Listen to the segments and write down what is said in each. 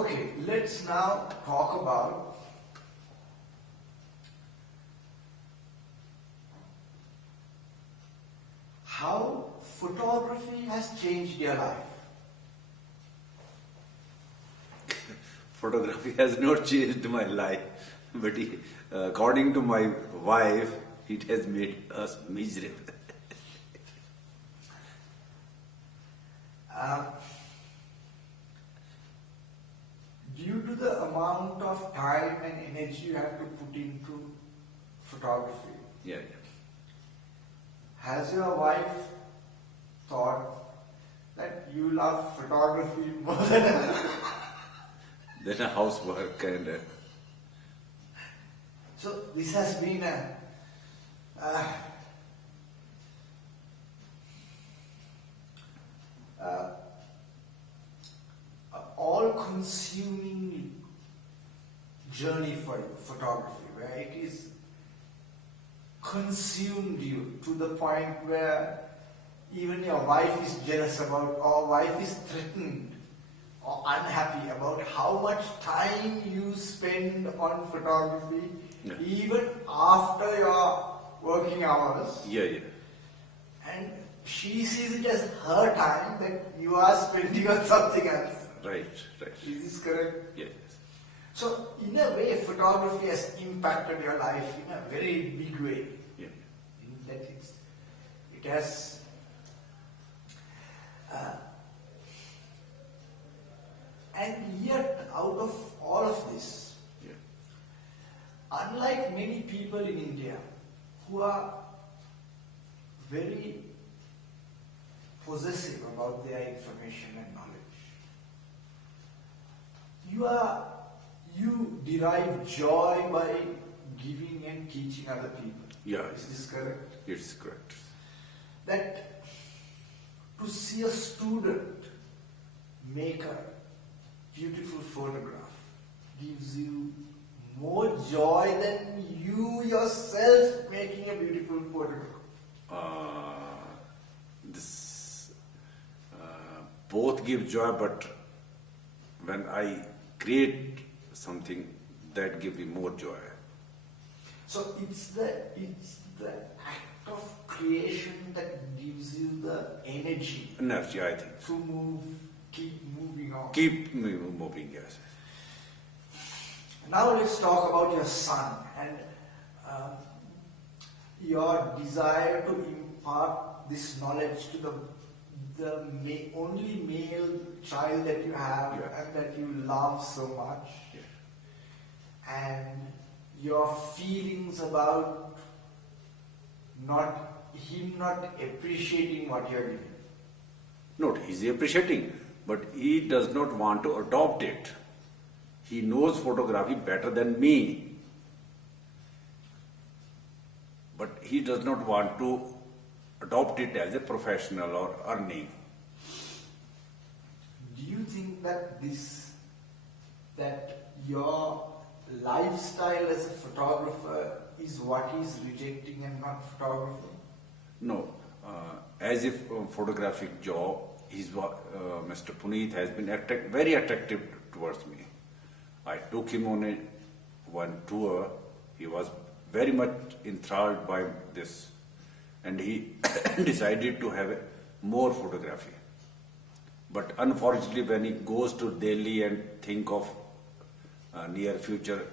Okay, let's now talk about how photography has changed your life. Photography has not changed my life, but according to my wife, it has made us miserable. Due to the amount of time and energy you have to put into photography, Yeah. has your wife thought that you love photography more than Then a housework and So this has been a all-consuming journey for you, photography, where it is consumed you to the point where even your wife is jealous about, or wife is threatened or unhappy about how much time you spend on photography, Yeah. even after your working hours. yeah. And she sees it as her time that you are spending on something else. Right. Is this correct? Yes. So, in a way, photography has impacted your life in a very big way. Yeah. In that it has and yet, out of all of this, Yeah. unlike many people in India who are very possessive about their information and knowledge, you derive joy by giving and teaching other people. Yeah. Is this correct? It's correct. That to see a student make a beautiful photograph gives you more joy than you yourself making a beautiful photograph. This both give joy, but when I create something, that gives me more joy. So it's the act of creation that gives you the energy Energy, I think. to keep moving on. Keep me moving, yes. Now let's talk about your son and your desire to impart this knowledge to the only male child that you have. Yeah. And that you love so much. Yeah. And your feelings about him not appreciating what you're doing. No, he's appreciating, but he does not want to adopt it. He knows photography better than me, but he does not want to adopt it as a professional or earning. Do you think that your lifestyle as a photographer is what he's rejecting and not photography? No, as if photographic job, Mr. Puneet has been very attractive towards me. I took him on one tour. He was very much enthralled by this, and he decided to have more photography. But unfortunately, when he goes to Delhi and think of near future,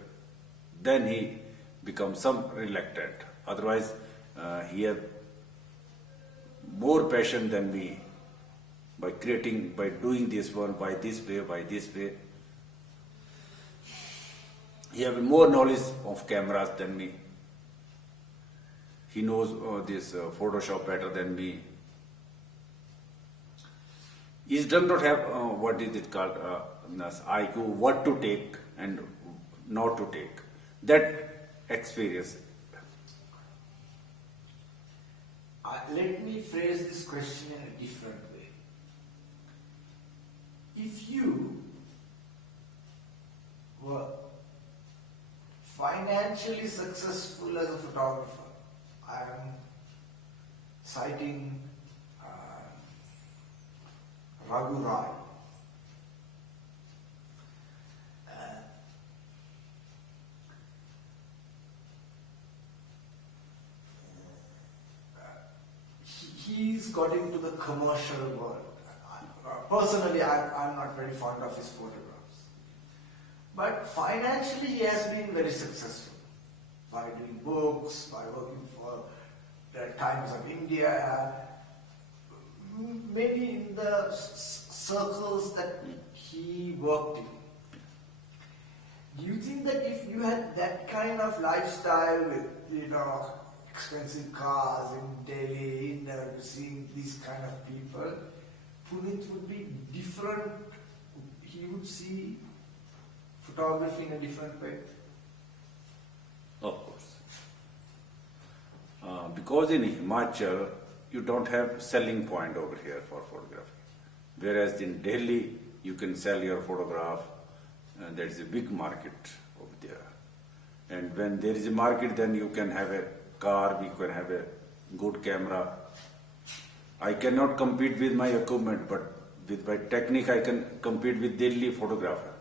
then he becomes some reluctant. Otherwise, he has more passion than me by doing this one, by this way. He has more knowledge of cameras than me. He knows this Photoshop better than me. He does not have what is it called IQ, what to take and not to take. That experience. Let me phrase this question in a different way. If you were financially successful as a photographer, I am citing Raghu Rai. he's got into the commercial world. Personally, I'm not very fond of his photographs. But financially, he has been very successful by doing books, by working for the Times of India, maybe in the circles that he worked in. Do you think that if you had that kind of lifestyle with, expensive cars in Delhi, seeing these kind of people, Punit would be different? He would see photography in a different way? Of course. Because in Himachal, you don't have selling point over here for photography. Whereas in Delhi, you can sell your photograph. There is a big market over there. And when there is a market, then you can have a car, we can have a good camera. I cannot compete with my equipment, but with my technique, I can compete with Delhi photographer.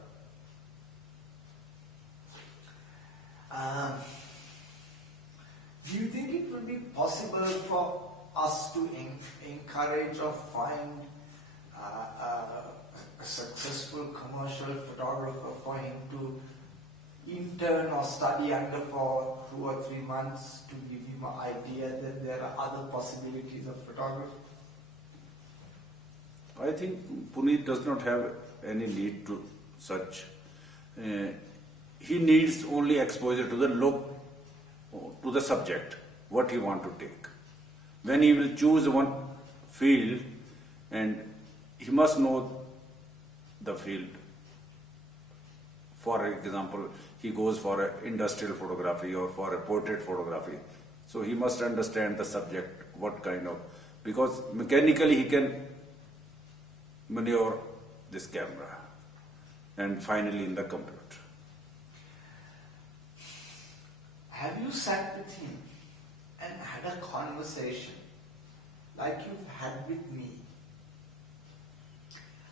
Do you think it will be possible for us to encourage or find a successful commercial photographer for him to intern or study under for 2 or 3 months to give him an idea that there are other possibilities of photography? I think Puneet does not have any need to such. He needs only exposure to the look, to the subject, what he want to take. When he will choose one field, and he must know the field. For example, he goes for an industrial photography or for a portrait photography. So he must understand the subject, what kind of, because mechanically he can maneuver this camera and finally in the computer. Have you sat with him and had a conversation like you've had with me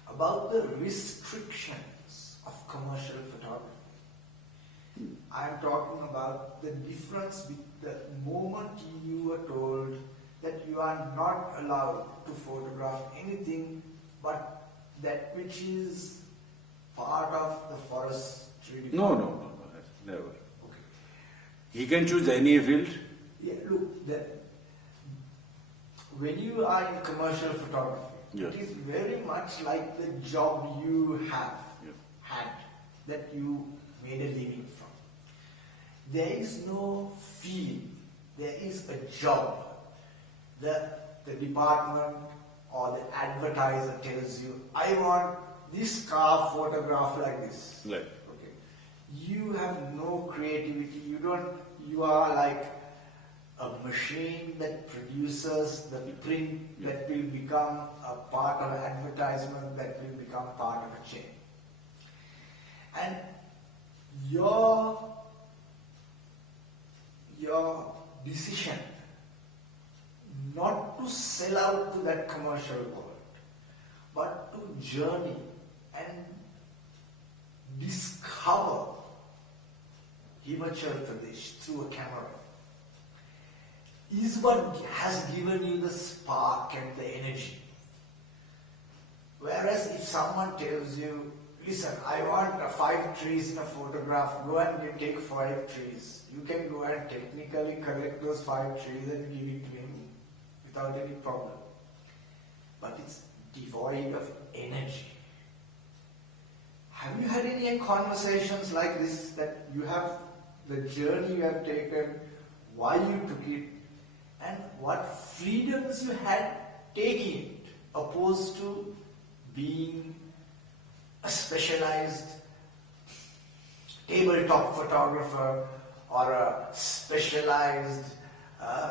about the restrictions of commercial photography? I'm talking about the difference with the moment you were told that you are not allowed to photograph anything but that which is part of the forestry department. No, never. Okay. He can choose any field. Yeah, look, when you are in commercial photography, yes, it is very much like the job you have had, that you made a living from. There is no field, there is a job. The department or the advertiser tells you, I want this car photographed like this. Right. Okay. You have no creativity. You are like a machine that produces the print that will become a part of an advertisement, that will become part of a chain. And your decision not to sell out to that commercial world, but to journey and discover Himachal Pradesh through a camera, is what has given you the spark and the energy. Whereas if someone tells you, listen, I want 5 trees in a photograph, go and take 5 trees. You can go and technically collect those 5 trees and give it to him without any problem. But it's devoid of energy. Have you had any conversations like this, that you have the journey you have taken, why you took it, and what freedoms you had taking it, opposed to being a specialized tabletop photographer or a specialized